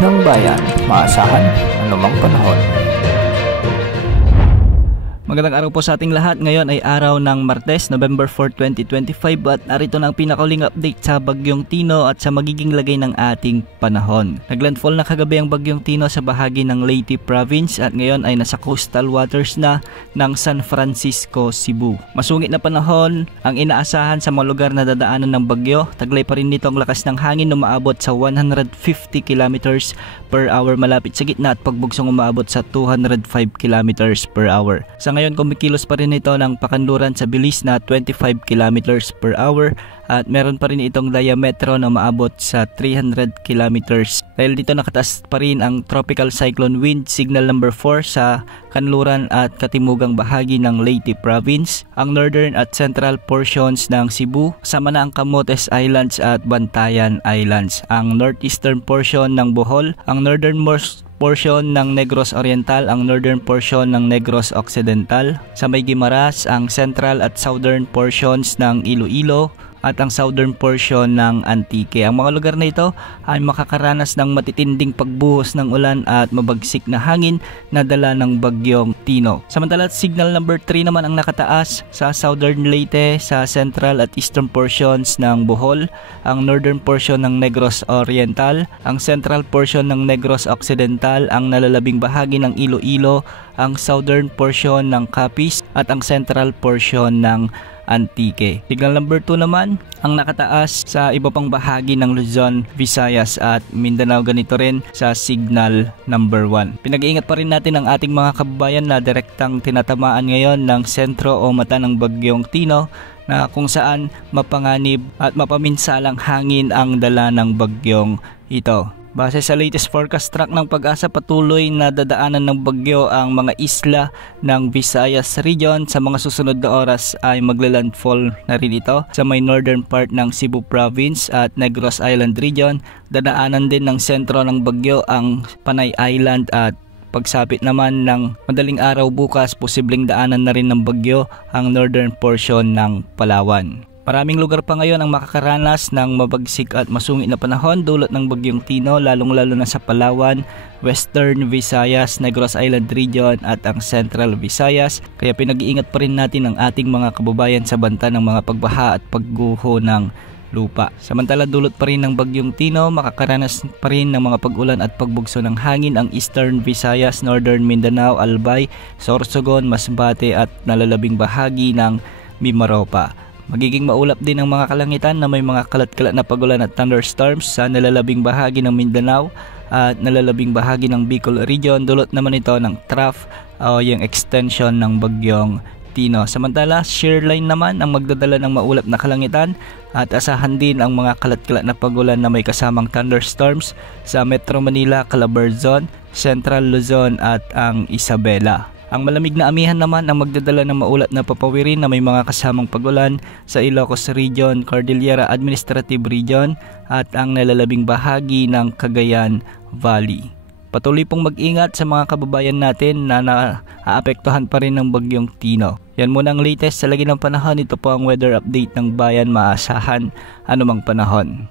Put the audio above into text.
ng bayan, maasahan anumang panahon. Magandang araw po sa ating lahat. Ngayon ay araw ng Martes, November 4, 2025 at narito na ang pinakauling update sa Bagyong Tino at sa magiging lagay ng ating panahon. Naglandfall na kagabi ang Bagyong Tino sa bahagi ng Leyte Province at ngayon ay nasa coastal waters na ng San Francisco, Cebu. Masungit na panahon ang inaasahan sa mga lugar na dadaanan ng bagyo. Taglay pa rin nito ang lakas ng hangin na umaabot sa 150 km per hour malapit sa gitna at pagbugsong umaabot sa 205 km per hour. Sa ngayon, kumikilos pa rin ito ng pakanluran sa bilis na 25 km per hour at meron pa rin itong diametro na maabot sa 300 km. Dahil dito nakataas pa rin ang tropical cyclone wind signal number 4 sa kanluran at katimugang bahagi ng Leyte Province, ang northern at central portions ng Cebu, kasama na ang Camotes Islands at Bantayan Islands, ang northeastern portion ng Bohol, ang northernmost portion ng Negros Oriental, ang northern portion ng Negros Occidental, sa may Guimaras, ang central at southern portions ng Iloilo, at ang southern portion ng Antique. Ang mga lugar na ito ay makakaranas ng matitinding pagbuhos ng ulan at mabagsik na hangin na dala ng Bagyong Tino. Samantala, signal number 3 naman ang nakataas sa southern Leyte, sa central at eastern portions ng Bohol, ang northern portion ng Negros Oriental, ang central portion ng Negros Occidental, ang nalalabing bahagi ng Iloilo, ang southern portion ng Capiz at ang central portion ng Antique. Signal number 2 naman ang nakataas sa iba pang bahagi ng Luzon, Visayas at Mindanao, ganito rin sa signal number 1. Pinag-iingat pa rin natin ang ating mga kababayan na direktang tinatamaan ngayon ng sentro o mata ng Bagyong Tino na kung saan mapanganib at mapaminsalang hangin ang dala ng bagyong ito. Base sa latest forecast track ng Pag-asa, patuloy na dadaanan ng bagyo ang mga isla ng Visayas region. Sa mga susunod na oras ay maglalandfall na rin ito sa may northern part ng Cebu Province at Negros Island region. Dadaanan din ng sentro ng bagyo ang Panay Island at pagsapit naman ng madaling araw bukas, posibleng daanan na rin ng bagyo ang northern portion ng Palawan. Maraming lugar pa ngayon ang makakaranas ng mabagsik at masungit na panahon dulot ng Bagyong Tino, lalong-lalo na sa Palawan, Western Visayas, Negros Island region at ang Central Visayas. Kaya pinag-iingat pa rin natin ang ating mga kababayan sa banta ng mga pagbaha at pagguho ng lupa. Samantala, dulot pa rin ng Bagyong Tino, makakaranas pa rin ng mga pag-ulan at pagbugso ng hangin ang Eastern Visayas, Northern Mindanao, Albay, Sorsogon, Masbate at nalalabing bahagi ng Mimaropa. Magiging maulap din ang mga kalangitan na may mga kalat-kalat na pagulan at thunderstorms sa nalalabing bahagi ng Mindanao at nalalabing bahagi ng Bicol region. Dulot naman ito ng trough o yung extension ng Bagyong Tino. Samantala, shear line naman ang magdadala ng maulap na kalangitan at asahan din ang mga kalat-kalat na pagulan na may kasamang thunderstorms sa Metro Manila, Calabarzon, Central Luzon at ang Isabela. Ang malamig na amihan naman ang magdadala ng maulat na papawirin na may mga kasamang pagulan sa Ilocos Region, Cordillera Administrative Region at ang nalalabing bahagi ng Cagayan Valley. Patuloy pong mag-ingat sa mga kababayan natin na naaapektuhan pa rin ng Bagyong Tino. Yan muna ang latest sa lagi ng panahon. Ito po ang weather update ng bayan, maasahan anumang panahon.